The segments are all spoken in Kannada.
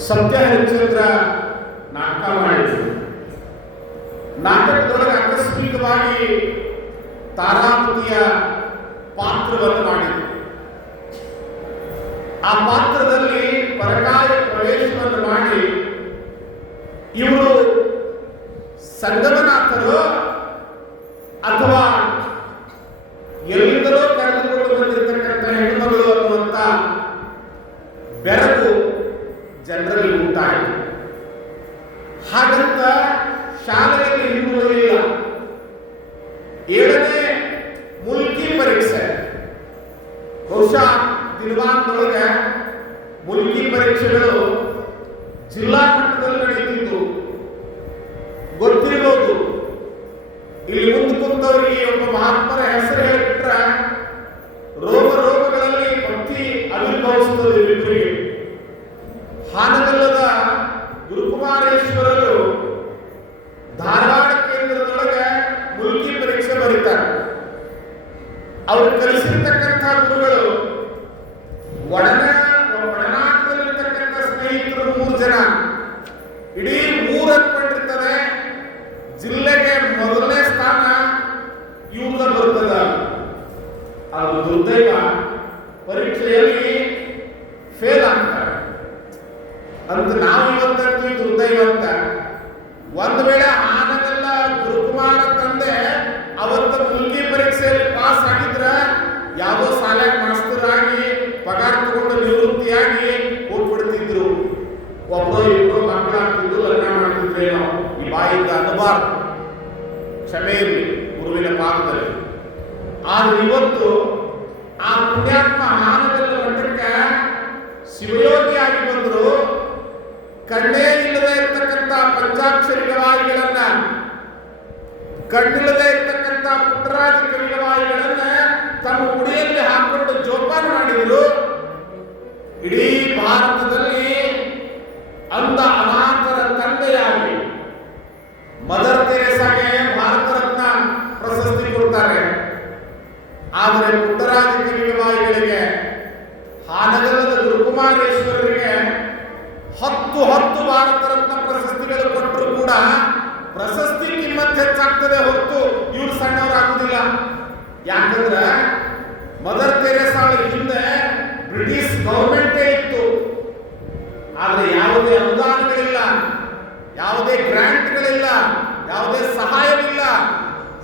ಸತ್ಯ ಹರಿಶ್ಚಂದ್ರ ನಾಟಕ ಮಾಡಿದ್ರು. ನಾಟಕದೊಳಗೆ ಆಕಸ್ಮಿಕವಾಗಿ ತಾರಾವತಿಯ ಪಾತ್ರವನ್ನು ಮಾಡಿದರು. ಆ ಪಾತ್ರದಲ್ಲಿ ಪರಕಾಯ ಪ್ರವೇಶವನ್ನು ಮಾಡಿ ಇವರು ಸಂಗಮನಾಥರು ಅಥವಾ ಎಲ್ಲಿಂದಲೋ ಕರೆದುಕೊಂಡು ಬಂದಿರತಕ್ಕಂಥ ಹೆಣ್ಣುಮಗಳು ಅನ್ನುವಂಥ ಬೆರಗು ಜನರಲ್ಲಿ ಉಂಟಾಯಿತು. ಹಾಗಂತ ಶಾಲೆಯಲ್ಲಿ ಹಿಂದುಳಿಲ್ಲ. 7ನೇ ಮುಲ್ಕಿ ಪರೀಕ್ಷೆ, ಬಹುಶಃ ದಿನವಾನದೊಳಗೆ ಮುಲ್ಕಿ ಪರೀಕ್ಷೆಗಳು ಜಿಲ್ಲಾ ಮಟ್ಟದಲ್ಲಿ ನಡೆಯುತ್ತಿದ್ದು ಗೊತ್ತಿರಬಹುದು. ಇಲ್ಲಿ ಮುಂದೆ ಕುಂತವರಿಗೆ ಒಬ್ಬ ಮಹಾತ್ಮರ ಹೆಸರು ಹೇಳಿಬಿಟ್ರೆ ರೋಗಗಳಲ್ಲಿ ಭಕ್ತಿ ಆವಿರ್ಭವಿಸುತ್ತದೆ ಇವರಿಗೆ. ಹಾನಗಲ್ಲದ ಗುರುಕುಮಾರೇಶ್ವರರು ಧಾರವಾಡ ಕೇಂದ್ರದೊಳಗೆ ಮುಲ್ಕಿ ಪರೀಕ್ಷೆ ಬರೀತಾರೆ. ಅವರು ಕಲಿಸಿರ್ತಕ್ಕಂಥ ಗುರುಗಳು ಒಡನಾಟದಲ್ಲಿರ್ತಕ್ಕಂಥ ಸ್ನೇಹಿತರು 3 ಜನ. ಇಡೀ ಊರು ಅಂದ್ಕೊಂಡಿರ್ತಾರೆ ಜಿಲ್ಲೆಗೆ ಮೊದಲನೇ ಸ್ಥಾನ ಇವ್ರದ ಬರ್ತದ. ಅದು ದುರ್ದೈವ, ಪರೀಕ್ಷೆಯಲ್ಲಿ ಫೇಲ್ ಆಗ್ತಾರೆ ಅಂತ ನಾವು ಇವತ್ತಂತೂ ದುರ್ದೈವ ಅಂತ. ಒಂದು ವೇಳೆ ಆನಗಲ್ಲ ಗುರುಕುಮಾರ ತಂದೆ ಅವತ್ತು ಮುಲ್ಕಿ ಪರೀಕ್ಷೆಯಲ್ಲಿ ಪಾಸ್ ಆಗಿದ್ರ ಯಾವುದೋ ಶಾಲೆಗೆ ಮಾಸ್ತರ್ ಆಗಿ ಪಗಾರ ತಗೊಂಡು ನಿವೃತ್ತಿಯಾಗಿ ಹೋಗ್ಬಿಡ್ತಿದ್ರು. ಒಬ್ಬರು ಇಬ್ಬರು ಮಕ್ಕಳಾಗ್ತಿದ್ದು ಲಗ್ನ ಮಾಡ್ತಿದ್ರೇನೋ. ಈ ಬಾಯಿಂದ ಅನ್ನಬಾರ್ದು, ಕ್ಷಮೆ ಇರಲಿ ಗುರುವಿನ ಪಾದದಲ್ಲಿ. ಆದ್ರೆ ಇವತ್ತು ಆ ಪುಣ್ಯಾತ್ಮ ಆನಗಲ್ಲ ಮಠಕ್ಕೆ ಶಿವಯೋಗಿಯಾಗಿ ಬಂದರು. ಕಣ್ಣೇ ಇಲ್ಲದೆ ಇರತಕ್ಕಂಥ ಪಂಚಾಕ್ಷರಿ ಗವಾಯಿಗಳನ್ನ, ಕಣ್ಣಿಲ್ಲದೆ ಇರತಕ್ಕಂಥ ಪುಟ್ಟರಾಜ ಕವಿಗವಾಯಿಗಳನ್ನ ತಮ್ಮ ಉಡಿಯಲ್ಲಿ ಹಾಕೊಂಡು ಜೋಪಾನ ಮಾಡಿದರು. ಇಡೀ ಭಾರತದಲ್ಲಿ ಅಂಧ ಅನಾಥರ ತಂದೆಯಾಗಿ ಮದರ್ ತೆರೇಸಾಗೆ ಭಾರತ ರತ್ನ ಪ್ರಶಸ್ತಿ ಕೊಡ್ತಾರೆ. ಆದರೆ ಪುಟ್ಟರಾಜ ಕವಿಗವಾಯಿಗಳಿಗೆ, ಹಾನಗಲ್ಲದ ಗುರುಕುಮಾರೇಶ್ವರರಿಗೆ 10 ಭಾರತ ರತ್ನ ಪ್ರಶಸ್ತಿಗಳು ಕೊಟ್ಟರು ಕೂಡ ಪ್ರಶಸ್ತಿ ಕಿಮ್ಮತ್ ಹೆಚ್ಚಾಗ್ತದೆ ಹೊರತು ಇವ್ರು ಸಣ್ಣವರಾಗುವುದಿಲ್ಲ. ಯಾಕಂದ್ರೆ ಮದರ್ ತೆರೇಸಾಳ ಹಿಂದೆ ಬ್ರಿಟಿಷ್ ಗೌರ್ಮೆಂಟೇ ಇತ್ತು. ಆದರೆ ಯಾವುದೇ ಅನುದಾನಗಳಿಲ್ಲ, ಯಾವುದೇ ಗ್ರಾಂಟ್ಗಳಿಲ್ಲ, ಯಾವುದೇ ಸಹಾಯವಿಲ್ಲ,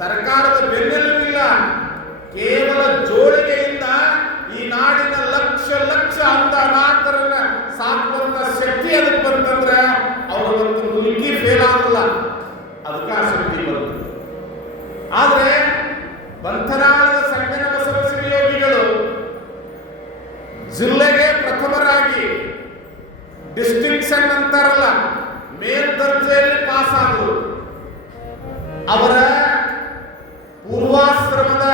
ಸರ್ಕಾರದ ಬೆನ್ನೆಲುಬಿಲ್ಲ. ಕೇವಲ ಜೋಳಿಗೆಯಿಂದ ಈ ನಾಡಿನ ಲಕ್ಷ ಅಂಧ ಅನಾಥರನ್ನ ಸಾಕುವಂತ ಶಕ್ತಿ ಅದಕ್ಕೆ ಬಂತಂದ್ರೆ ಅವರು ಒಂದು ಮುಲ್ಕಿ ಫೇಲ್ ಆಗಲ್ಲ, ಅದಕ್ಕೆ ಆ ಶಕ್ತಿ ಬಂತು. ಆದ್ರೆ ಬಂಧನಾಳದ ಸಂಗನ ಬಸವ ಶಿವಯೋಗಿಗಳು ಜಿಲ್ಲೆಗೆ ಪ್ರಥಮರಾಗಿ ಡಿಸ್ಟಿಂಕ್ಷನ್ ಅಂತಾರಲ್ಲ, ಮೇಲ್ದರ್ಜೆಯಲ್ಲಿ ಪಾಸ್ ಆದರು. ಅವರ ಪೂರ್ವಾಶ್ರಮದ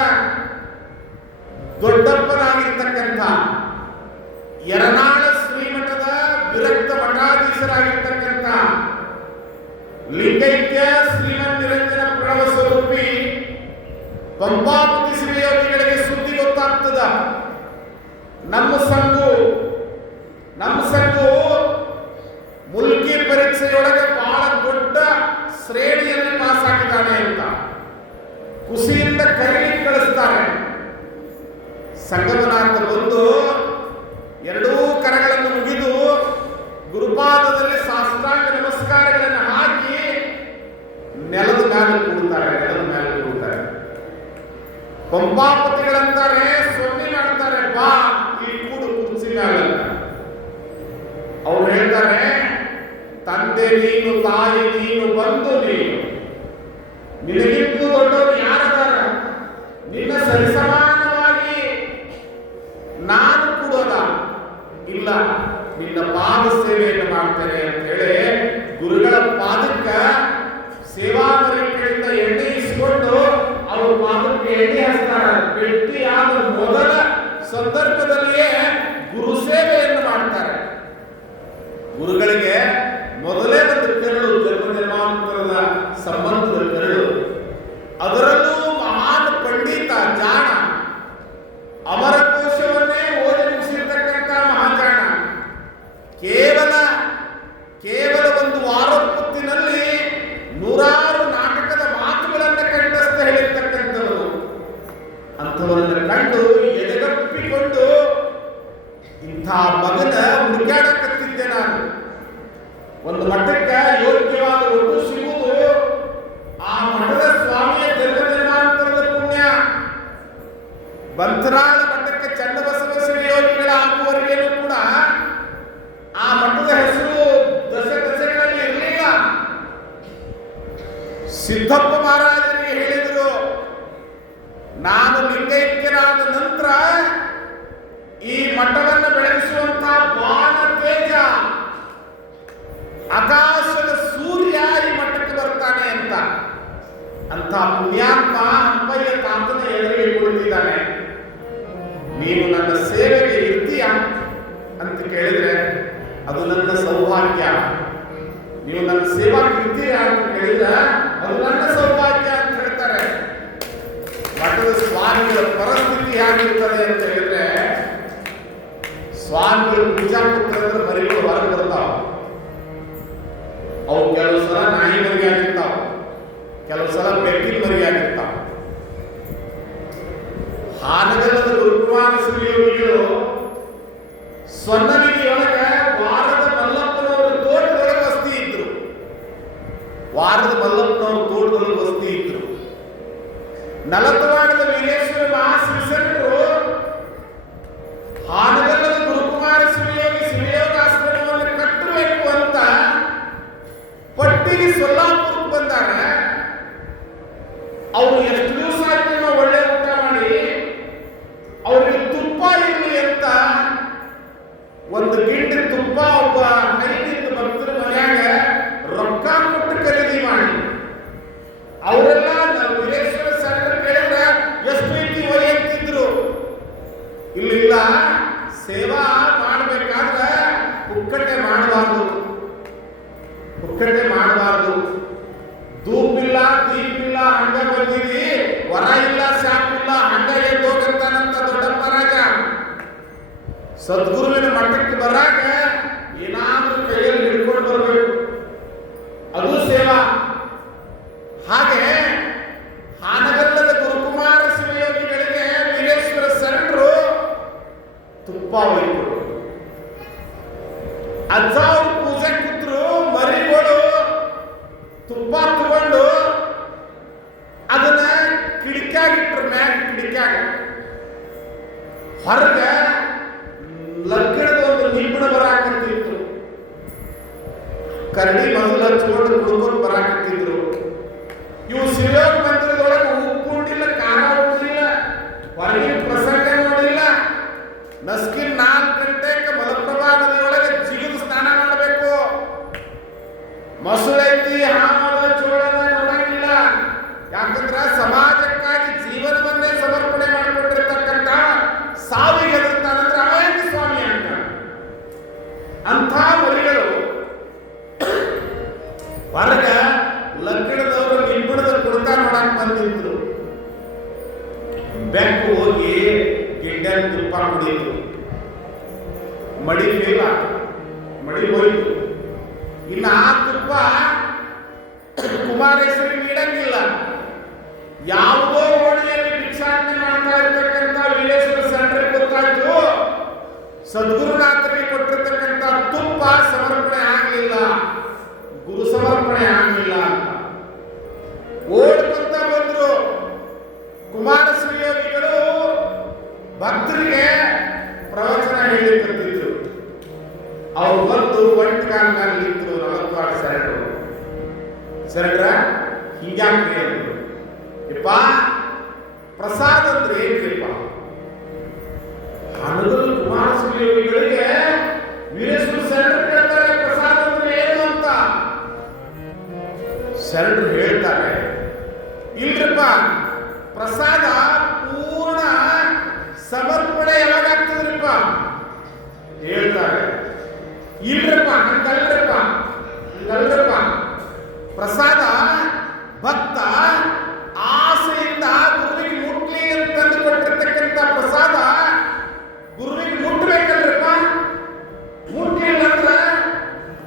ದೊಡ್ಡಪ್ಪನಾಗಿರ್ತಕ್ಕಂಥ ಯರನಾಳ ಶ್ರೀಮಠದ ವಿರಕ್ತ ಮಠಾಧೀಶರಾಗಿರ್ತಕ್ಕಂಥ ಲಿಂಗೈಕ್ಯ ಶ್ರೀಮನ್ ನಿರಂಜನ ಪ್ರಣವ ಸ್ವರೂಪಿ ಪಂಪಾಪತಿ ಶಿವಯೋಗಿಗಳಿಗೆ ಸುದ್ದಿ ಗೊತ್ತಾಗ್ತದ. ನಮ್ಮ ಸಂಘು ಮುಲ್ಕಿ ಪರೀಕ್ಷೆಯೊಳಗೆ ಬಹಳ ದೊಡ್ಡ ಶ್ರೇಣಿಯಲ್ಲಿ ಪಾಸ್ ಆಗಿದ್ದಾನೆ ಅಂತ ಖುಷಿಯಿಂದ ಕರೀಲಿಕ್ಕೆ ಕಳಿಸ್ತಾರೆ. ಸಂಗಮನಾಥ ಬಂದು 2 ಕರಗಳನ್ನು ಮುಗಿದು ಗುರುಪಾದದಲ್ಲಿ ಸಾಷ್ಟಾಂಗ ನಮಸ್ಕಾರಗಳನ್ನು ಹಾಕಿ ನೆಲದ ಮೇಲೆ ಕೂಡ್ತಾರೆ. ಪಂಪಾಪತಿಗಳಂತಾರೆ, ಸೊನ್ನೆ ಮಾಡ್ತಾರೆ, ಬಾ ಈ ಕೂಡು ಕುರ್ಚಿ ಮೇಲೆ ಅಂತ. ಅವ್ರು ಹೇಳ್ತಾರೆ, ತಂದೆ ನೀನು, ತಾಯಿ ನೀನು, ಬಂಧು ನೀನು, ನಿನಗಿಂತೂ ದೊಡ್ಡವರು ಯಾರದಾರ? ನಿನ್ನ ಸರಿಸಮಾನವಾಗಿ ನಾನು ಕೊಡೋದ ಇಲ್ಲ, ನಿನ್ನ ಪಾದ ಸೇವೆಯನ್ನು ಮಾಡ್ತೇನೆ ಅಂತ ಹೇಳಿ ಗುರುಗಳ ಪಾದಕ್ಕೆ ಸೇವಾಮರಿಗಳಿಂದ ಎಣ್ಣೆ ಇಸ್ಕೊಂಡು ಅವ್ರ ಪಾದಕ್ಕೆ ಎಣ್ಣೆ ಹಚ್ತಾರೆ. ಭೇಟಿಯಾದ ಮೊದಲ ಸಂದರ್ಭದಲ್ಲಿಯೇ ಗುರು ಸೇವೆಯನ್ನು ಮಾಡ್ತಾರೆ. ಗುರುಗಳಿಗೆ ಮೊದಲೇ ಒಂದು ಕರಳು, ಜನ್ಮಾಂತರದ ಸಂಬಂಧದ ಕರಳು. ಅದರಲ್ಲೂ ಮಹಾನ್ ಪಂಡಿತ, ಜಾಣ, ಅಮರಕೋಶವನ್ನೇ ಓದಿ ಮುಗಿಸಿರ್ತಕ್ಕಂಥ ಮಹಾಜಾಣ. ಕೇವಲ ಒಂದು ಮಠಕ್ಕೆ ಯೋಗ್ಯವಾದ ಒಟ್ಟು ಸಿಗುವುದು ಆ ಮಠದ ಸ್ವಾಮಿಯ ಜನ್ಮ ಜನ್ಮಾಂತರದ ಪುಣ್ಯ. ಬಂತರಾಳ ಮಠಕ್ಕೆ ಚನ್ನಬಸವ ಶಿವಯೋಗಿಗಳ ಆಗುವವರೆಗೇನು ಕೂಡ ಆ ಮಠದ ಹೆಸರು ದಶಗಳಲ್ಲಿ ಇರಲಿಲ್ಲ. ಸಿದ್ದಪ್ಪ ಮಹಾರಾಜರಿಗೆ ಹೇಳಿದರು, ನಾನು ಲಿಂಗೈಕ್ಯನಾದ ನಂತರ ಈ ಮಠವನ್ನು ಬೆಳೆಸುವಂತಹ ಬಾಣ ತೇಜ ಆಕಾಶದ ಸೂರ್ಯ ಈ ಮಠಕ್ಕೆ ಬರ್ತಾನೆ ಅಂತ ಪುಣ್ಯಾತ್ಮ ಅಂಬಯ್ಯ ತಾತನ ಎದುರಿಗೆ ಕುಳಿತಿದ್ದಾನೆ. ನೀನು ನನ್ನ ಸೇವೆಗೆ ಇರ್ತೀಯ ಅಂತ ಕೇಳಿದ್ರೆ ಅದು ನನ್ನ ಸೌಭಾಗ್ಯ. ನೀವು ನನ್ನ ಸೇವಾಕ್ಕೆ ಇರ್ತೀರಾ ಅಂತ ಕೇಳಿದ್ರೆ ಅದು ನನ್ನ ಸೌಭಾಗ್ಯ ಅಂತ ಹೇಳ್ತಾರೆ. ಮಠದ ಸ್ವಾಮಿಗಳ ಪರಿಸ್ಥಿತಿ ಹೇಗಿರ್ತದೆ ಅಂತ ಹೇಳಿದ್ರೆ, ಸ್ವಾಮಿಗಳು ಪೂಜಾ ಪುತ್ರರ ಮರಿಗಳು ಹೊರಗೆ ಬರ್ತಾವ. ಅವು ಕೆಲವು ಸಲ ನಾಯಿ ಮರಿಯಾಗಿರ್ತಾವ, ಕೆಲವು ಸಲ ಬೆಕ್ಕಿನ ಮರಿಯಾಗಿರ್ತಾವ. ಹಾನಗಲ್ಲದ ಗುರುಕುಮಾರ ಶ್ರೀಯೋಗಿಗಳು ಸ್ವರ್ಣಗಿರಿಯೊಳಗೆ ವಾರದ ಮಲ್ಲಪ್ಪನವರ ತೋಟದೊಳಗೆ ವಸ್ತಿ ಇದ್ರು. ವಾರದ ಮಲ್ಲಪ್ಪನವರ ತೋಟದೊಳಗೆ ವಸ್ತಿ ಇದ್ರು. ನಲತವಾಡದ ವೀರೇಶ್ವರ ಮಹಾಶ್ರೀಶರಣರು ಹಾನಗಲ್ಲದ ಗುರುಕುಮಾರ ಶಿವಯೋಗಾಶ್ರಮವನ್ನು ಕಟ್ಟಬೇಕು ಅಂತ ಪಟ್ಟಿಗೆ ಸೊಲ್ಲಾಪುರಕ್ಕೆ ಬಂದಾಗ ಅವರು ಎಷ್ಟು ದಿವಸ ಆಯ್ತು ಒಳ್ಳೆ ಊಟ ಮಾಡಿ ಅವರಿಗೆ ತುಪ್ಪ ಇರಲಿ ಅಂತ ಒಂದು ಗಿಂಡಿ ತುಪ್ಪ ಒಬ್ಬ ಐದಿದ್ದು ಭಕ್ತರ ಮನ್ಯಾಗ ರೊಕ್ಕ ಕೊಟ್ಟು ಖರೀದಿ ಮಾಡಿ ಅವರೆಲ್ಲ ವೀರೇಶ್ವರ ಶರಣರು ಕೇಳಿದ್ರೆ ಎಷ್ಟು ರೀತಿ ಒಯ್ಯಂತಿದ್ರು. ಇಲ್ಲ, ಸೇವಾ ಮಾಡಬೇಕಾದ್ರೆ ಪುಕ್ಕಟೆ ಮಾಡಬಾರ್ದು. ಧೂಪಿಲ್ಲ ದೀಪಿಲ್ಲ ಹಂಗ ಬಂದಿದಿ, ವರ ಇಲ್ಲ ಶಾಪಿಲ್ಲ ಹಂಗ ಎದ್ದು ಹೋಗಂತಾನಂತ ದೊಡ್ಡಪ್ಪ ರಾಜ. ಸದ್ಗುರುವಿನ ಮಠಕ್ಕೆ ಬರಾಗ ಏನಾದ್ರೂ ಕೈಯಲ್ಲಿ ಹಿಡ್ಕೊಂಡು ಬರಬೇಕು, ಅದು ಸೇವಾ. ಹಾಗೆ ಹಾನಗಲ್ಲದ ಗುರುಕುಮಾರ ಶಿವಯೋಗಿಗಳಿಗೆ ವೀರೇಶ್ವರ ಶರಣರು ತುಪ್ಪ ಒಯ್ದರು. ಅಜ್ಜ ಅವರು ಪೂಜೆ ಕೂತ್ರು, ಮರಿಗಳು ತುಪ್ಪ ತಗೊಂಡು ಅದನ್ನ ಕಿಡಿಕ್ಯಾಗಿಟ್ರು. ಮ್ಯಾಗ ಕಿಡಿಕ್ಯಾಗ ಹೊರಗೆ ಲಗ್ನದ ಒಂದು ನಿಂಬಣ ಬರಾಕತ್ತಿತ್ತು. ಕರಡಿ ಮೊದಲು ಹಚ್ಕೊಂಡು ಕುಡ್ಕೊಂಡು ಬರಾಕತ್ತಿದ್ರು. ಇವು ಶಿವಯೋಗ ಮಂದಿರದೊಳಗೆ ಉಪ್ಪು ಉಂಡಿಲ್ಲ, ಖಾರ ಉಂಡಿಲ್ಲ, ಹೊರಗಿನ ಪ್ರಸಂಗ ನೋಡಿಲ್ಲ. ನಸ್ಕಿನ್ 4 ಗಂಟೆಗೆ ಮಲಪ್ರಭಾ ನದಿಯೊಳಗೆ ಜಿಗಿದು ಸ್ನಾನ ಮಾಡಬೇಕು. ಮಸುಳೈತಿ ಹಾಮದ ಚೋಳನ ನೋಡಂಗಿಲ್ಲ. ಯಾಕಂದ್ರೆ ಸಮಾಜಕ್ಕಾಗಿ ಜೀವನವನ್ನೇ ಸಮರ್ಪಣೆ ಮಾಡಿಕೊಂಡಿರ್ತಕ್ಕಂಥ ಸಾವಿಗೆ ಹೆದರ್ತಾನಂದ್ರೆ ಅಮಯಂತಿ ಸ್ವಾಮಿ ಅಂಥ ಮರಿಗಳು ಹೊರಗ ಲಗ್ನದವರು ನಿಂಬಣದ ಕುಡಿತ ನೋಡಕ್ ಬಂದಿದ್ರು. ಬೆಕ್ಕು ಹೋಗಿ ಗಿಡ್ಡನ್ ತುಪ್ಪ ಕುಡಿಯಿತು. ಮಡಿ ಫೇಲ್ ಮಡಿ ಹೋಯ್ತು. ಇನ್ನು ಆ ತುಪ್ಪ ಕುಮಾರೇಶ್ವರಿ ನೀಡಂಗಿಲ್ಲ. ಯಾವುದೋ ಓಣಿಯಲ್ಲಿ ಭಿಕ್ಷಾಟನೆ ಮಾಡ್ತಾ ಇರ್ತಕ್ಕಂಥ ವೀರೇಶ್ವರ ಶರಣರಿಗೆ ಗೊತ್ತಾಯ್ತು ಸದ್ಗುರುನಾಥರಿಗೆ ಕೊಟ್ಟಿರ್ತಕ್ಕಂಥ ತುಪ್ಪ ಸಮರ್ಪಣೆ ಆಗಲಿಲ್ಲ, ಗುರು ಸಮರ್ಪಣೆ ಆಗಲಿಲ್ಲ ಅಂತ ಓಡ್ಕೊಂತ ಬಂದ್ರು. ಕುಮಾರ ಶ್ರೀಯೋಗಿಗಳು ಭಕ್ತರಿಗೆ ಪ್ರವಚನ ಹೇಳಿಕೊಟ್ಟಿದ್ರು. ಅವ್ರು ಬಂದು ಒಂಟ್ಕಾಲ್ನಲ್ಲಿ ನಿಂತರು. 40 ಶರಣರ ಹಿಂಗ್ಯಾಕ್ರಿ ಅಂದ್ರು. ಯಪ್ಪ, ಪ್ರಸಾದ ಅಂದ್ರೆ ಏನ್ರಿಪ್ಪ? ಹಾನಗಲ್ ಕುಮಾರ ಶ್ರೀಯೋಗಿಗಳಿಗೆ ವೀರೇಶ್ವರ ಶರಣರು ಕೇಳ್ತಾರೆ, ಪ್ರಸಾದ ಅಂದ್ರೆ ಏನು ಅಂತ. ಶರಣರು ಹೇಳ್ತಾರೆ, ಇಲ್ರಿಪ್ಪ, ಪ್ರಸಾದ ಪೂರ್ಣ ಸಮರ್ಪಣೆ ಯಾವಾಗ ಆಗ್ತದ್ರಿಪ್ಪ? ಹೇಳ್ತಾರೆ, ಇಲ್ರಪ್ಪ, ಹಂಗಲ್ರಪ್ಪ. ಪ್ರಸಾದ ಭಕ್ತ ಆಸೆಯಿಂದ ಗುರುವಿಗೆ ಮುಟ್ಲಿ ಅಂತಂದು ಕೊಟ್ಟಿರ್ತಕ್ಕಂಥ ಪ್ರಸಾದ ಗುರುವಿಗೆ ಮುಟ್ಬೇಕಲ್ರಪ್ಪ. ಮುಟ್ಟಿಲ್ಲ ಅಂದ್ರೆ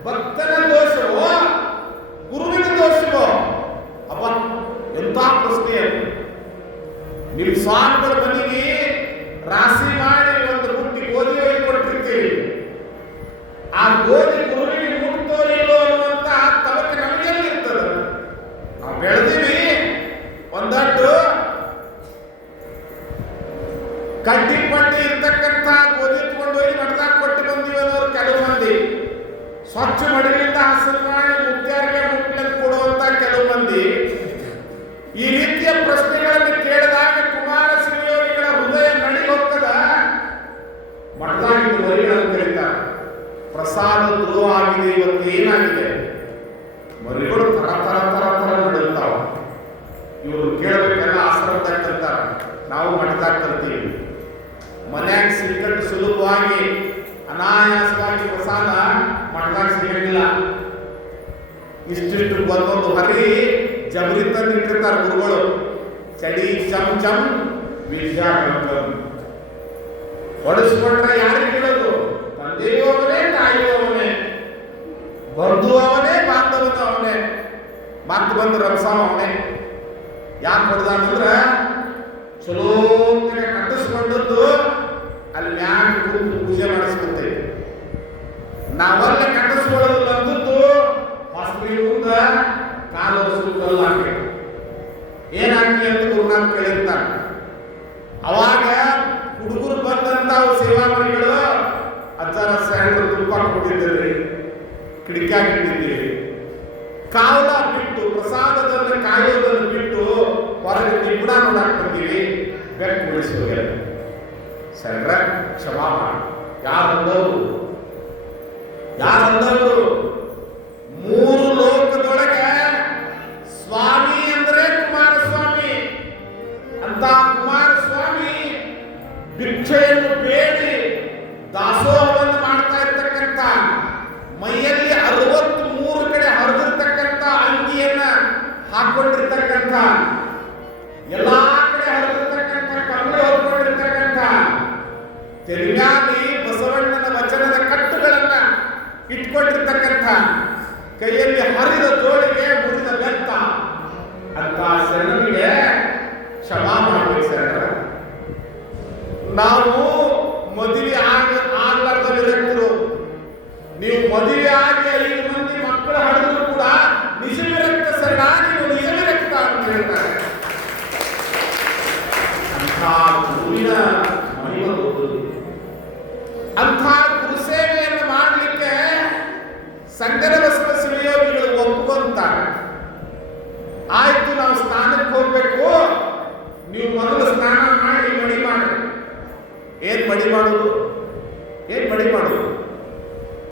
ಭಕ್ತನ ದೋಷವೋ ಗುರುವಿನ ದೋಷವೋ? ಅಪ್ಪ, ಎಂಥ ಪ್ರಶ್ನೆ ಅದು. ನಿಮ್ಮ ಸ್ವಾಮಿಗಳ ಮನೆಗೆ ರಾಶಿ ಮಾಡಿ ಒಂದು ಮುಟ್ಟಿ ಗೋಧಿ ಒಯ್ದು ಕೊಟ್ಟಿರ್ತೀವಿ. ಆ ಗೋಧಿ ಗುರುವಿಗೆ ಸ್ವಚ್ಛ ಮಡಿಲಿಂದ ಹಸಿರು ಮಾಡಿ ಮುತ್ಯಾರಿಗೆ ಮುಟ್ಲಕ್ಕೆ ಕೊಡುವಂತ ಕೆಲವು ಮಂದಿ ಈ ರೀತಿಯ ಪ್ರಶ್ನೆಗಳನ್ನು ಕೇಳಿದಾಗ ಕುಮಾರ ಶ್ರೀಯೋಗಿಗಳ ಹೃದಯ ನಡಿ ಹೋಗ್ತದ. ಮಠದಾಗಿದ್ದು ಮರಿಗಳನ್ನು ಕರೀತಾರೆ. ಪ್ರಸಾದ ದ್ರೋಹ ಆಗಿದೆ. ಇವತ್ತು ಏನಾಗಿದೆ? ಮರಿಗಳು ತರ ತರ ತರ ತರ ನಡುತ್ತಾವ. ಇವರು ಕೇಳಬೇಕೆಲ್ಲ ಆಶ್ರಮದಾಗ ಕಲ್ತಾರ, ನಾವು ಮಠದಾಗ ಕಲ್ತೀವಿ. ಮನ್ಯಾಗ ಸಿಕ್ಕಟ್ಟು ಸುಲಭವಾಗಿ ಅನಾಯಾಸವಾಗಿ ಪ್ರಸಾದ ಮಠದಾಗ ಸಿಗಂಗಿಲ್ಲ. ಇಷ್ಟಿಷ್ಟು ಒಂದೊಂದು ಹರಿ ಜಬರಿ ತಂದು ಇಟ್ಟಿರ್ತಾರೆ ಗುರುಗಳು. ಚಡಿ ಚಮ್ ಚಮ್ ವಿದ್ಯಾ ಹೊಡಿಸ್ಕೊಂಡ್ರೆ ಯಾರಿಗೆ ಹೇಳೋದು? ತಂದೆಯೂ ಅವನೇ, ತಾಯಿಯೂ ಅವನೇ, ಬಂಧು ಅವನೇ, ಬಾಂಧವನು ಅವನೇ, ಮತ್ತೆ ಬಂದು ರಮಸಾವ ಅವನೇ. ಯಾಕೆ ಹೊಡೆದಾನಂದ್ರ ಚಲೋ ಕಟ್ಟಿಸ್ಕೊಂಡದ್ದು ಅಲ್ಲಿ ಮ್ಯಾಗ ಕೂತು ಪೂಜೆ ಮಾಡಿಸ್ಕೊತೇವೆ. ನಾವಲ್ಲೇ ಕಟ್ಟಿಸ್ಕೊಳ್ಳೋದಿಲ್ಲ ಅಂದದ್ದು ಹೊಸ್ತ್ರಿ ಮುಂದ ಕಾಲು ಕಲ್ಲು ಹಾಕಬೇಕು. ಏನಾಕಿ ಅಂತ ಗುರುನಾಥ್ ಕೇಳಿರ್ತಾನೆ. ಅವಾಗ ಹುಡುಗರು ಬಂದಂತ ಸೇವಾ ಮನೆಗಳು ಅಜ್ಜಾರ ಸ್ಯಾಂಡ್ರು ತುಪ್ಪ ಕೊಟ್ಟಿದ್ದೀರಿ, ಕಿಡಿಕ್ಯಾಗ ಇಟ್ಟಿದ್ದೀರಿ, ಕಾವಲ ಬಿಟ್ಟು ಪ್ರಸಾದದಲ್ಲಿ ಕಾಯೋದನ್ನು ಬಿಟ್ಟು ಹೊರಗೆ ನಿಬ್ಬುಡ ನೋಡಕ್ ಬಂದೀವಿ, ಬೆಕ್ಕು ಉಳಿಸೋಗೆ ಸರ ಕ್ಷಮಾ ಮಾಡಿ. ಯಾರಂದವರು? ಮೂರು ಲೋಕದೊಳಗೆ ಸ್ವಾಮಿ ಅಂದ್ರೆ ಕುಮಾರಸ್ವಾಮಿ ಅಂತ. ಕುಮಾರಸ್ವಾಮಿ ಭಿಕ್ಷೆಯನ್ನು ಬೇಡಿ ದಾಸೋಹವನ್ನು ಮಾಡ್ತಾ ಇರ್ತಕ್ಕಂಥ, ಮೈಯಲ್ಲಿ 63 ಕಡೆ ಹರಿದಿರ್ತಕ್ಕಂಥ ಅಂಗಿಯನ್ನ ಹಾಕೊಂಡಿರ್ತಕ್ಕಂಥ, ಎಲ್ಲಾ ಕಡೆ ಹರಿದಿರ್ತಕ್ಕಂಥ, ಕಮಲ ಹೊರಕೊಂಡಿರ್ತಕ್ಕಂಥ, ತೆಲುಗಾಗಿ ಬಸವಣ್ಣನ ವಚನದ ಕಟ್ಟುಗಳನ್ನ ಇಟ್ಕೊಂಡಿರ್ತಕ್ಕಂಥ, ಕೈಯಲ್ಲಿ ಹರಿದ ಜೋಳಿಗೆ ಮುರಿದ ಬೆತ್ತ ಅಂತ ಶರಣನಿಗೆ ಕ್ಷಮಾ ಮಾಡಬೇಕು. ಶರಣ, ನಾವು ಮದುವೆ ಆಗ್ಲಾರ್ದ ವಿರಕ್ತರು. ನೀವು ಮದುವೆ ಆಗಿ 5 ಮಂದಿ ಮಕ್ಕಳು ಹಡಿದ್ರು ಕೂಡ ನಿಜ ವಿರಕ್ತ ಶರಣ, ನೀವು ನಿಜ ವಿರಕ್ತ ಅಂತ ಹೇಳ್ತಾರೆ. ಅಂಥ ಗುರುವಿನ ಮಹಿಮೆ ದೊಡ್ಡದು. ಅಂಥ ಗುರು ಸೇವೆಯನ್ನು ಮಾಡಲಿಕ್ಕೆ ಸಂಗನ ಬಸವ ಶಿವಯೋಗಿಗಳು ಒಪ್ಕೊಂತಾರೆ. ಆಯ್ತು, ನಾವು ಸ್ನಾನಕ್ಕೆ ಹೋಗ್ಬೇಕು, ನೀವು ಮೊದಲು ಸ್ನಾನ ಮಾಡಿ ಮಡಿ ಮಾಡಿ. ಏನ್ ಮಡಿ ಮಾಡೋದು?